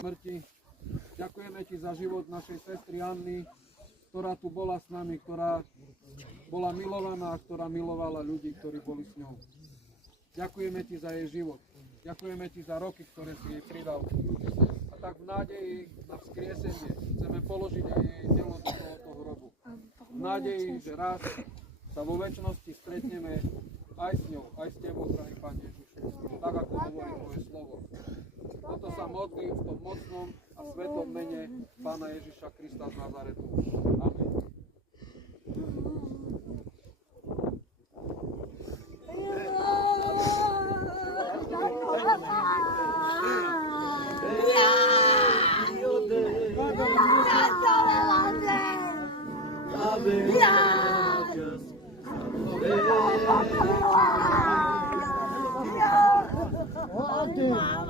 Smrti. Ďakujeme ti za život našej sestry Anny, ktorá tu bola s nami, ktorá bola milovaná, ktorá milovala ľudí, ktorí boli s ňou. Ďakujeme ti za jej život. Ďakujeme ti za roky, ktoré si jej pridal. A tak v nádeji na vzkriesenie chceme položiť aj jej telo do tohoto hrobu. V nádeji, že raz sa vo večnosti stretneme aj s ňou, aj s tebou, drahý Pane Ježišu, tak ako hovorí tvoje slovo. Toto sa modlím v tom mocnom a svetom mene Pána Ježiša Krista z Nazaretu. Amen. Mama,